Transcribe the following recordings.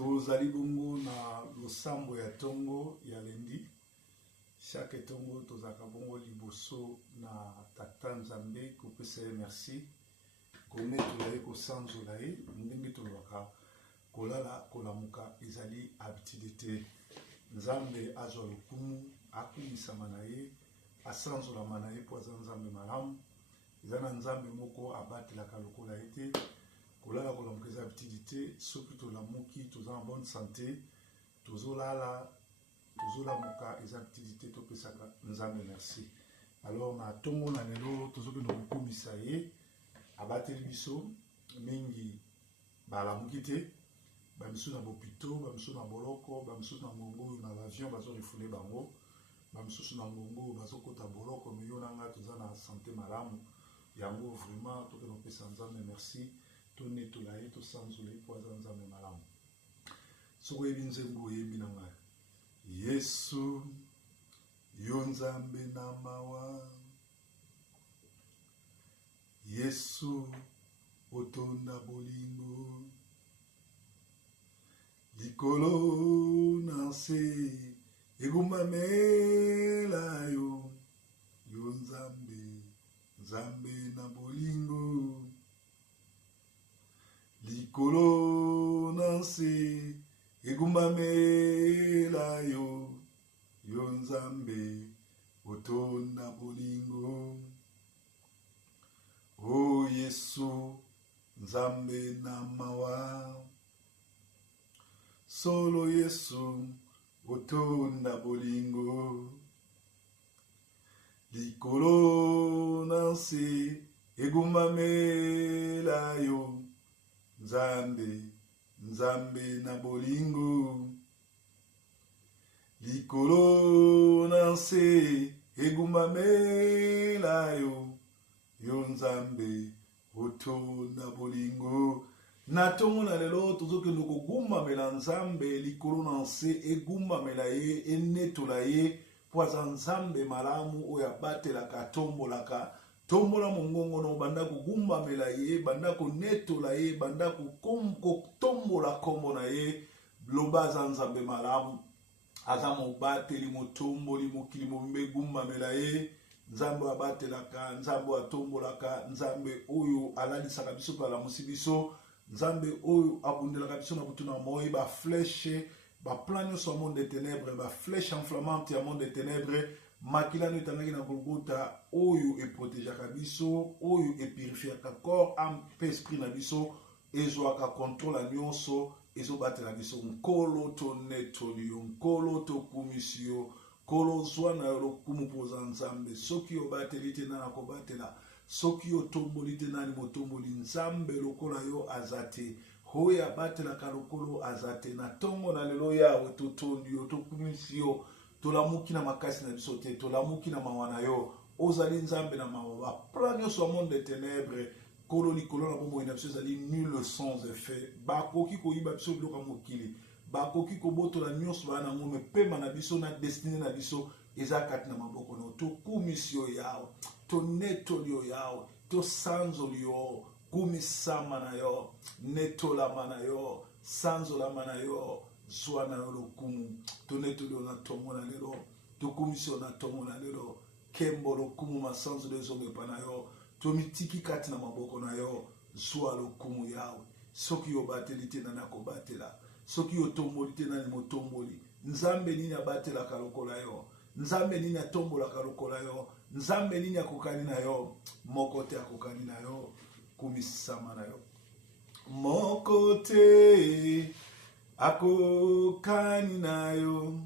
Tozali bongo na losambo ya tongo ya lendi. Chaque tongo tozaka bongo liboso na tata Nzambe kopesa merci. Kone tolaye kosanzola ye ndenge tolobaka kolala kolamuka ezali habitude te. Nzambe azwa lokumu akumisama na ye asanzolama na ye po aza Nzambe malamu. Eza na Nzambe moko abatelaka lokola ye te. Kolala kolamuka eza habitude te. Soki tolamuki toza en bonne santé tozolala tozolamuka eza habitude te topesaka Nzambe merci. Alors na tongo na lelo tozokende kokumisa ye abateli biso mingi balamuki te. Bamisu na bopito, bamisu na boloko, bamisu na ngongo na avion bazo refule bango, bamisu na ngongo bazo kota boloko miyo nanga toza na santé malamu. Yango vraiment tokeno pesa Nzambe merci. Tone tolaye to sanzole po aza Nzambe malamu. Soko yebi nzembo yebi na ngai. Yesu yo Nzambe na mawa. Yesu otonda bolingo. Likolo na se egumamela yo. Yo Nzambe, Nzambe na bolingo. Likolo na se egumamela yo. Yo Nzambe otonda bolingo. O Yesu Nzambe na mawa. Solo Yesu otonda bolingo. Likolo na se egumamela yo. Nzambe, Nzambe na bolingo. Likolo na se egumamela yo. Yo Nzambe otonda bolingo. Na tongo na lelo tozokende kogumamela Nzambe likolo na se egumamela ye enetola ye po aza Nzambe malamu oyo abatelaka tombolaka. Tombola mongongo no banda kogumamela ye, banda konetola ye, banda kotombola kombo na ye. Loba aza Nzambe malamu. Aza mobateli motomboli mokili mobimbe gumamela ye. Nzambe abatelaka, Nzambe atombolaka, Nzambe oyo alalisaka biso pa alamusi biso. Nzambe oyo abundelaka biso na butu na moi ba flèche ba plan nyonso ya monde des ténèbres, ba flèche enflammante ya monde des ténèbres, makila no etangaki na Golgotha oyo eprotégeaka biso, oyo epurifiaka corps, âme, esprit na biso, ezwaka contrôle nyonso, ezobatela biso nkolo tonetoli yo, nkolo tokumisi yo, nkolo zwa na yo lokumu poza Nzambe. Soki obateli te nana kobatela, soki otomboli te nani motomboli. Nzambe lokola yo azate, hoya batelaka lokolo azate. Na tongo na lelo yawe totondi yo, tokumisi yo, tolamuki na makasi na biso te, tolamuki na mawa na yo. Ozali Nzambe na mawa, plan nyonso ya monde des ténèbres, kolo likolo na bomoi na biso ezali nul sans effet. Bakoki koyiba biso biloko ya mokili, bakoki kobotola nyonso bana nango, me pema na biso na destine na biso eza kati na maboko na yo. Tokumisi yo yawe, tonetoli yo yawe, tosanzoli yo, kumisama na yo, netolama na yo, sanzolama na yo, zwa na yo lokumu. Tonetoli yo na tongo na lelo, tokumisi yo na tongo na lelo, kembo lokumu masanzolo ezongepa na yo, tomitiki kati na maboko na yo, zwa lokumu yawe. Soki yo bateli te nani akobatela, soki yo tomboli te nani motomboli. Nzambe nini abatelaka lokola yo? Nzambe nini atombolaka lokola yo? Nzambe nini akokani na yo? Moko te akokani na yo, kumisama na yo. Moko te akokani na yo.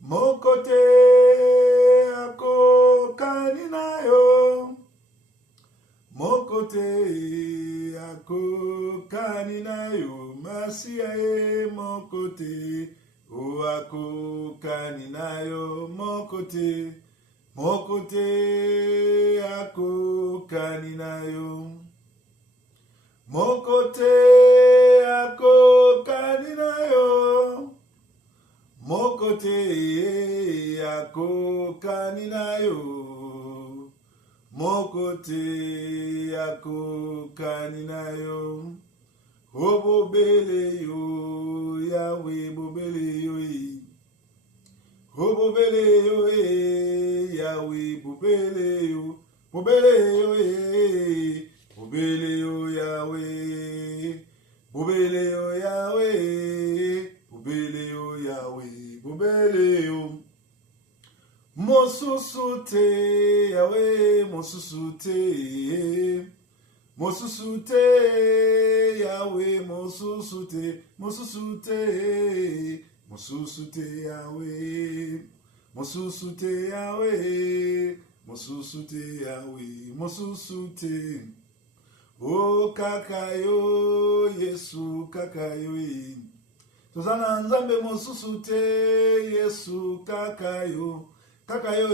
Moko te akokani na yo. Moko te akokani na yo. Masia e moko te o akokani na yo. Moko te akokani na yo. Moko te akokani na yo. Moko te akokani na yo. Moko te akokani na yo. Oh bobele yo, Yahweh bobele yo. Oh bobele yo, Yahweh bobele yo. Bobele yo, bobele yo, Yahweh. Bobele yo, Yahweh. Bobele yo, Yahweh. Bobele yo. Mosusute, Yahweh, mosusute. Mosusute, Yahweh, mosusute. Mosusute, mosusute, Yahweh. Mosusute, Yahweh. Mosusute, Yahweh. Mosusute. Oh, kakayo, Yesu, kakayo. Tozana nzambe mosusute, Yesu, kakayo. Kakayo,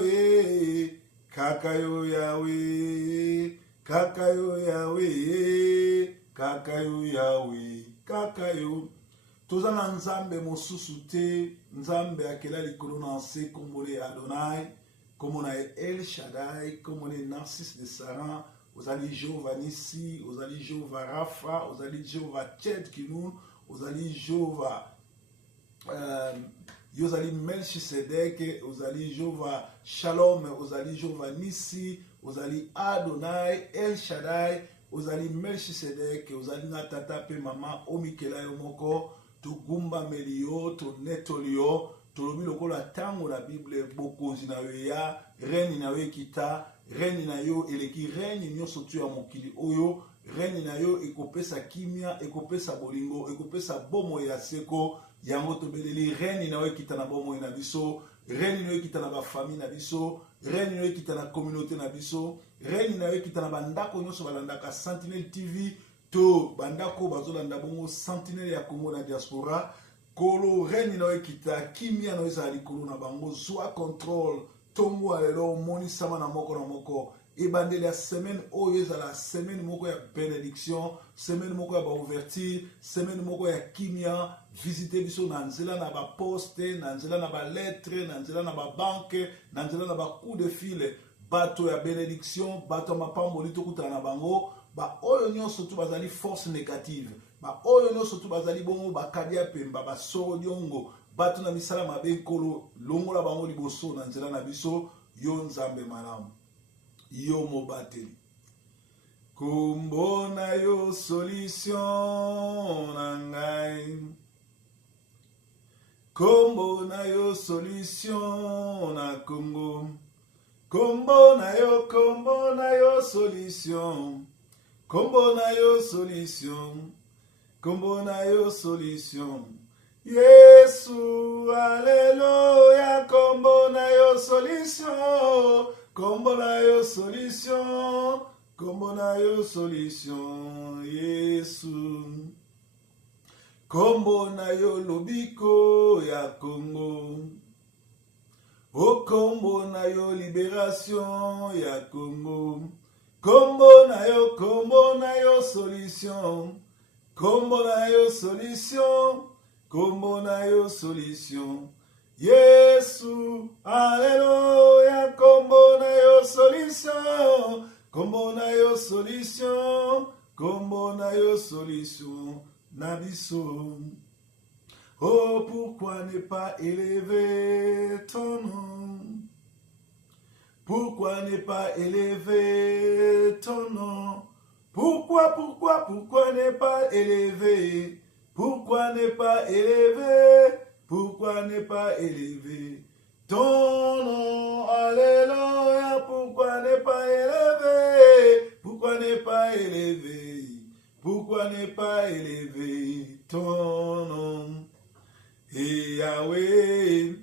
kakayo, Yahweh. Kakayo, Yahweh. Kakayo, Yahweh. Kakayo. Tozana nzambe mosusute, nzambe akela likolo na nse komone Adonai, komone El Shaddai, komone Narcisse de Saran, ozali Jehovah Nissi, ozali Jehovah Rapha, ozali Jehovah Tchedkinoun, ozali Jehovah ozali Melchisedek, ozali Jehovah Shalom, ozali Jehovah Nissi, ozali Adonai, El Shaddai, ozali Melchisedek, ozali na tata pe mama omikela yo moko, to gumba melio, to netolio, to lobi lokola tango la Bible bokonzi na yo ya, reni na yo kita, reni na yo eleki reni nyonso tu ya mokili oyo, reni na yo ekopesa kimia, ekopesa bolingo, ekopesa bomo ya seko, yango tobeleli reni na yo kita na bomo na biso, reni na yo kita na ba famille na biso, reni na yo kita na communauté na biso, reni na yo kita na bandako nyonso balandaka Sentinelle TV, to bandako bazolanda bongo Sentinelle ya Congo na diaspora, kolo reni na yo kita kimia na yo za likolo na bango, zwa control, tongo alelo moni sama na moko, ebandeli ya semaine oyo ezala semaine moko ya bénédiction, semaine moko ya ba ouverture, semaine moko ya kimia, visiter biso na nzela na ba poste, na nzela na ba lettre, na nzela na ba banque, na nzela na ba coup de fil, bato ya bénédiction, bato mapamboli tokutana na bango, ba oyo nyonso tu bazali force négative, ba oyo nyonso tu bazali bongo bakadia pemba, ba soro diongo, bato na misala mabe nkolo, longola bango liboso na nzela na biso, yo nzambe malamu. Yo mobateli kombo na yo solution na ngai, kombo na yo solution na Congo, kombo na yo solution, kombo na yo solution, kombo na yo solution. Yesu alleluia, kombo na yo solution, kombo na yo solution, kombo na yo solution, Yesu. Kombo na yo lobiko ya Congo, o kombo na yo libération ya Congo, kombo na yo solution, kombo na yo solution, kombo na yo solution. Yesu, alleluia, kombo na yo solution, kombo na yo solution, kombo na yo solution, na biso. Oh, pourquoi ne pas élever ton nom? Pourquoi ne pas élever ton nom? Pourquoi ne pas élever? Pourquoi ne pas élever? Pourquoi ne pas élever ton nom? Alléluia. Pourquoi ne pas élever? Pourquoi ne pas élever? Pourquoi ne pas élever ton nom? Et Yahweh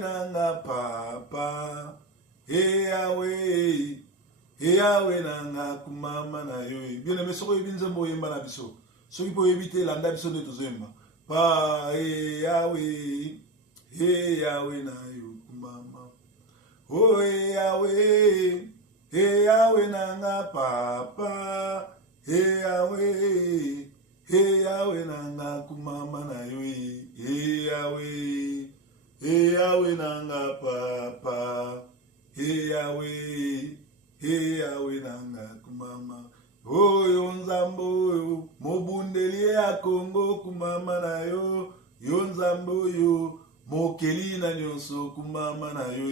nanga papa. Et Yahweh nanga kumama na yo. Bien aimé, soko yebinza mbo yemba na biso. Soki po yebite landa biso de tozoyemba. Pa Yahweh na yo kumama. Oh Yahweh nanga papa. Yahweh nanga kumama na yo. Yahweh nanga papa. Yahweh nanga kumama. oyo nzambe oyo mobundeli ya Kongo kumama na yo, yo nzambe oyo mokeli na nyonso kumama na yo,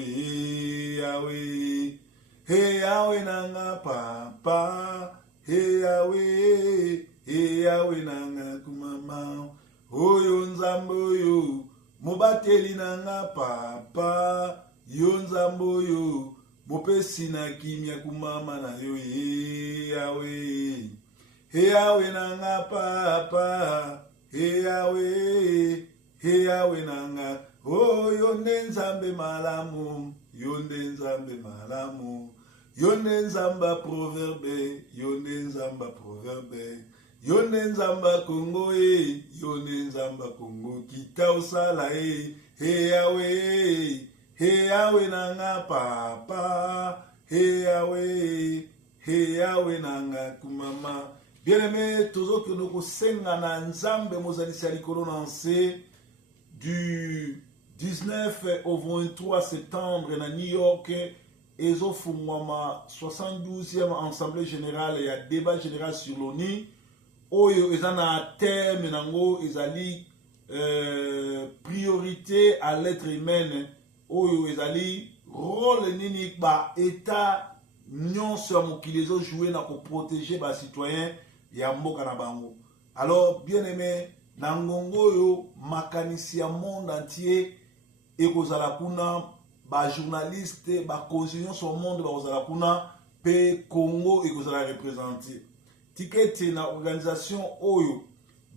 Yawe. Hey Yawe nanga papa, hey Yawe, hey Yawe nanga kumama, oyo nzambe oyo mobateli nanga papa, yo nzambe oyo mopesi na kimia kumama na yo, Yawe. Hey Yawe nanga papa, hey Yawe, hey Yawe nanga, oyo nde nzambe malamu, yo nde nzambe malamu, yo nde nzamba proverbe, yo nde nzamba proverbe, yo nde nzamba Kongo yo nde nzamba Kongo kita osala he Yawe, he Yawe nanga papa, he Yawe nanga kumama. Bien-aimé, tozoki noko senga na nzambe mozalisi ya likolo na nse du 19 au 23 septembre na New York ezofungwama 72e Assemblée générale ya débat général sur l'ONU oyo eza na thème nango ezali priorité à l'être humaine oyo ezali rôle nini ba état nyonso ya mokili ezojouer na koprotéger ba citoyen ya mboka na bango. Alors bien aimé na ngongo oyo makanisi ya monde entier ekozala kuna ba journaliste ba constitution sur monde bakozala kuna pe Congo ekozala représenter tiketi na organisation oyo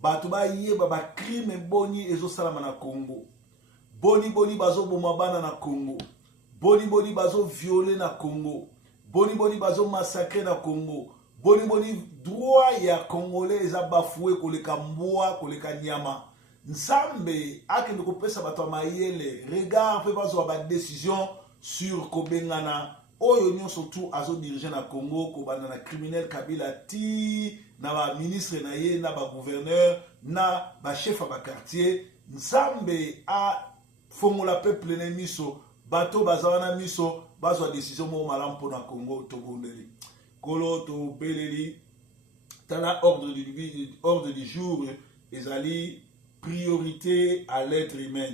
bato bayeba ba crime boni ezosalama na Congo, boni bazo boma bana na Congo, boni bazo violer na Congo, boni bazo massacrer na Congo, boni droit ya congolais eza bafoué koleka mbwa koleka nyama. Nzambe akende kopesa bato mayele regard pe bazo ba décision sur kobengana oyo nyonso tu azo diriger na Congo kobanda na criminel Kabila ti na ba ministre na ye na ba gouverneur na ba chef ba quartier. Nzambe a fongola peuple na miso bato bazawana miso bazo décision mo malamu pour na Congo to bondeli kolo to beleli tana ordre du jour ezali priorité à l'être humain.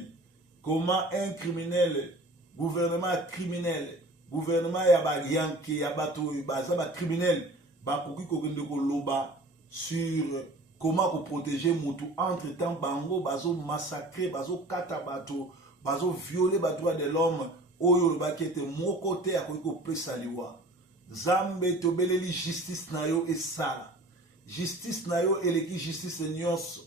Comment un criminel, gouvernement criminel, gouvernement ya ba yanke ya bato baza ba criminel ba koki kokende ko loba sur comment ko protéger mutu entre temps bango bazo massacrer bazo kata bato bazo violer ba droit de l'homme oyo le bakete moko te akoki ko pesa liwa. Zambe to beleli justice na yo esala. Justice na yo eleki justice nyonso.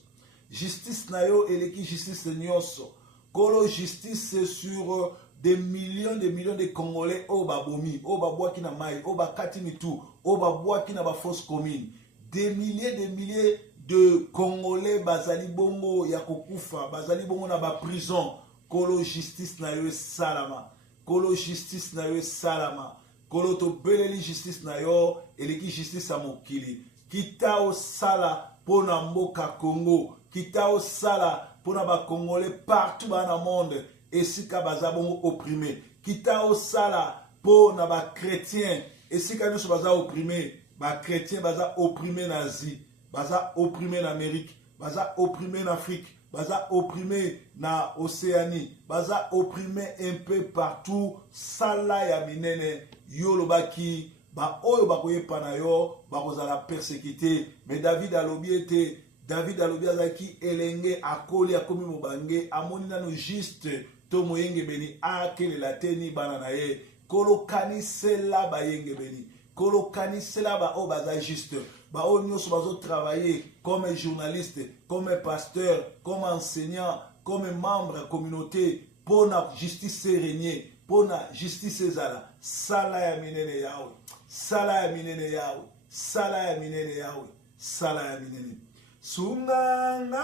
Justice na yo eleki justice nyonso. Kolo justice sur des millions de Congolais au babomi, au babwaki na mai, au bakati mitu, au babwaki na ba fosse commune. Des milliers de Congolais bazali bongo ya kokufa, bazali bongo na ba prison. Kolo justice na yo salama. Kolo justice na yo salama. Kolo to beleli justice na yo eleki justice a mokili. Kita o sala pona mboka Congo. Kita o sala pona ba Congolais partout dans le monde esika baza bongo opprimé. Kita o sala pona ba chrétien esika nyonso baza opprimé. Ba chrétien baza opprimé na Asie, baza opprimé na Amérique, baza opprimé na Afrique, baza opprimé na Océanie, baza opprimé un peu partout. Sala ya minene yolobaki ba oyo bakoyepa na yo bakozala persécuté. Mais David alobi ete David alobi azaki elenge akoli akomi mobange amoni nano juste to moyenge beni akelela teni bana na ye kolo kanisela bayenge beni kolo kanisela ba o baza juste ba o nyonso bazo travailler comme journaliste, comme pasteur, comme enseignant, comme membre de la communauté pour la justice régner, pour la justice ezala sala ya minene yawe, sala ya minene yawe, sala ya minene yawe, sala ya minene. Sungangaye,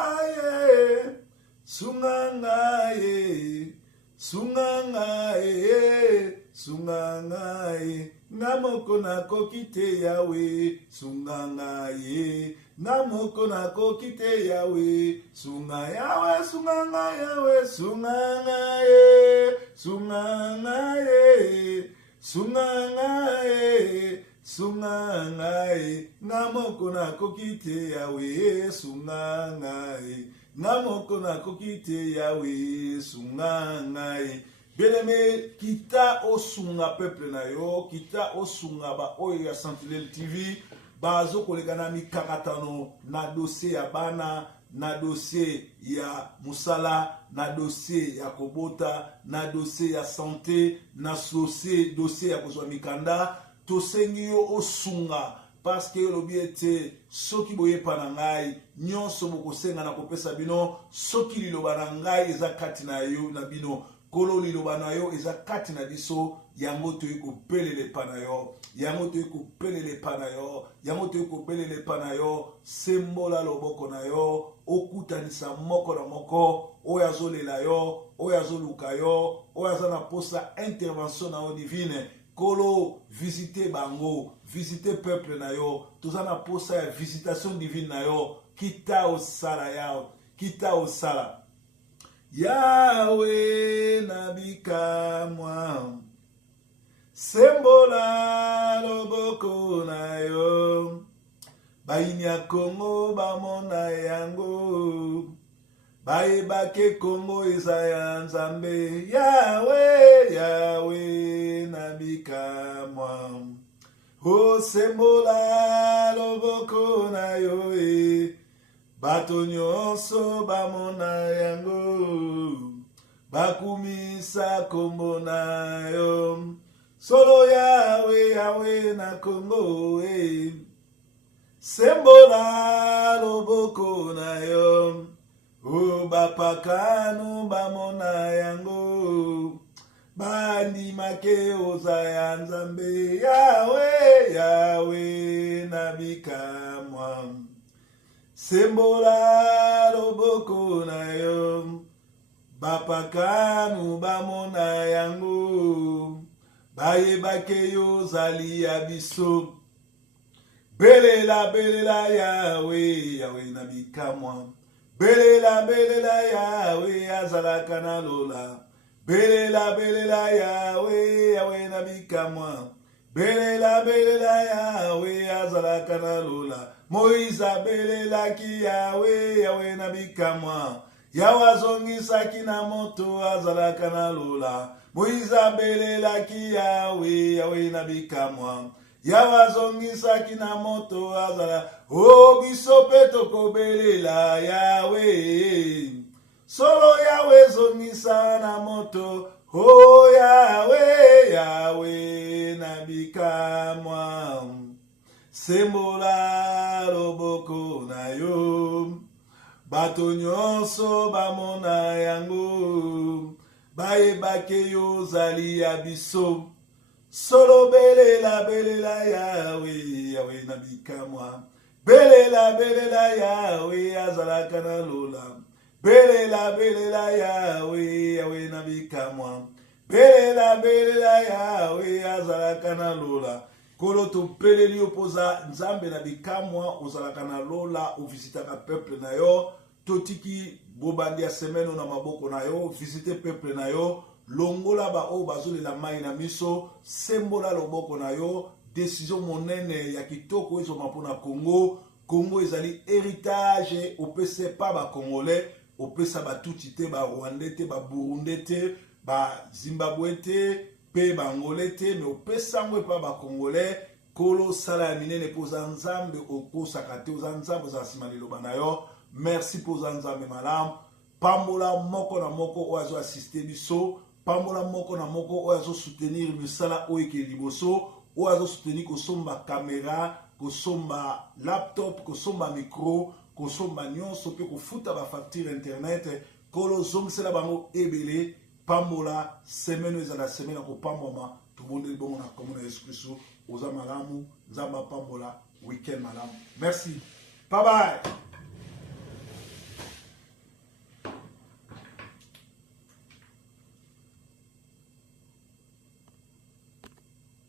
sungangaye, sungangaye, sungangaye, namoko nako kite yawe, sungangaye, namoko nako kite yawe, sungayawe, sungangaye, sungangaye, sungangaye, sungangaye, sunga ngai ngamoko na kokite yawe sunga ngai ngamoko na kokite yawe sunga ngai. Bien-aimé, kita osunga peuple na yo, kita osunga ba oyo ya Sentinelle TV, bazo kolekana mikakatano na dossier ya bana, na dossier ya musala, na dossier ya kobota, na dossier ya santé, na dossier ya kozwa mikanda, tosengi yo osunga parce que lobi ete soki boye pa ngai nyonso bokosenga na kopesa bino soki liloba na ngai eza kati na yo na bino kolo liloba na yo eza kati na biso yango toyi kopelele pa na yo yango toyi kopelele pa na yo yango toyi kopelele pa na yo sembola loboko na yo okutanisa moko na moko oyo azolela yo oyo azoluka yo oyo aza na posa intervention na yo divine kolo visiter bango visiter peuple na yo toza na posa ya visitation divine na yo kita osala yao kita osala Yawe nabikamwa sembola loboko na yo baini ya Kongo bamona yango bayebake Kongo eza ya Nzambe Yawe Yawe nabikamwa o sembola loboko na yo bato nyonso bamona yango bakumisa kombo na yo solo Yawe Yawe na Kongo sembola loboko na yo o bapakanu bamona yango bandimake oza ya Nzambe Yawe Yawe nabikamwa sembola loboko na yo bapakanu bamona yango bayebake yo zali ya biso belela belela Yawe Yawe nabikamwa belela belela Yawe azalaka na lola belela belela Yawe Yawe nabikamwa belela belela Yawe azalaka na lola Moïse abelelaki Yawe Yawe nabikamwa Yawe azongisaki na moto azalaka na lola Moïse abelelaki Yawe Yawe nabikamwa Yawe azongisaki na moto azala o biso pe tokobelela Yawe solo Yawe zongisa na moto o Yawe Yawe nabikamwa sembola loboko na yo bato nyonso bamona yango bayebake yo zali ya biso solo belela belela Yawe Yawe nabikamwa belela belela Yawe azalaka na lola belela belela Yawe Yawe nabikamwa belela belela Yawe azalaka na lola kolo topeleli opoza Nzambe na bikamwa ozalaka na lola ovisitaka peuple na yo totiki bobandi ya semeno na maboko na yo visite peuple na yo longola ba o bazolela mai na miso sembola loboko na yo décision monene ya kitoko ezoma mpona Congo Congo ezali héritage opese pa ba congolais opesa batuti te ba rwandais te ba burundais te ba zimbabwe te pe bangolais te mais opesa ngo pa ba congolais kolo sala ya minene poza Nzambe okosaka te oza Nzambe oza nsima liloba na yo merci poza Nzambe malamu pambola moko na moko oyo azo assiste biso pambola moko na moko oyo azo soutenir misala oyo ke liboso oyo azo soutenir kosomba caméra kosomba laptop kosomba micro kosomba nyonso pe kofuta ba facture internet kolo zongisela bango ebele pambola semaine ezala semaine kopamboma tubondeli bongo na komona Yesu Kristo oza malamu Nzamba pambola weekend malamu merci bye bye